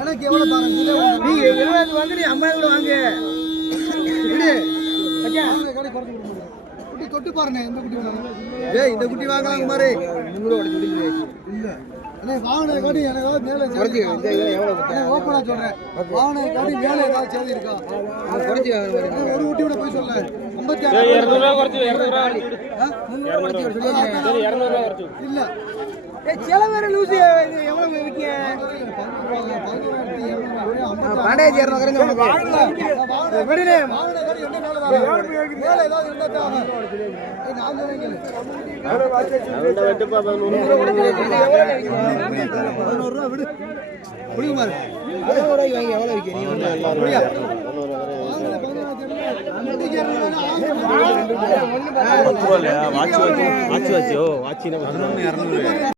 எனக்கு எவ்வளவு நீ 70 வாங்க, நீ 50 கூட வாங்க. குட்டி தொட்டு பாருங்க. இந்த குட்டி ஏய், இந்த குட்டி வாங்கலாம் மாதிரி இல்ல. வாகனத்தை காட்டி எனக்கு மேல ஓப்பனா சொல்றேன். வாகனத்தை காட்டி மேல ஏதாவது சேதி இருக்கா? ஒரு குட்டி கூட போய் சொல்ல 56 இல்ல. சில பேர் லூசி எவ்வளவு விற்க பாண்டியாஜி வாட்சி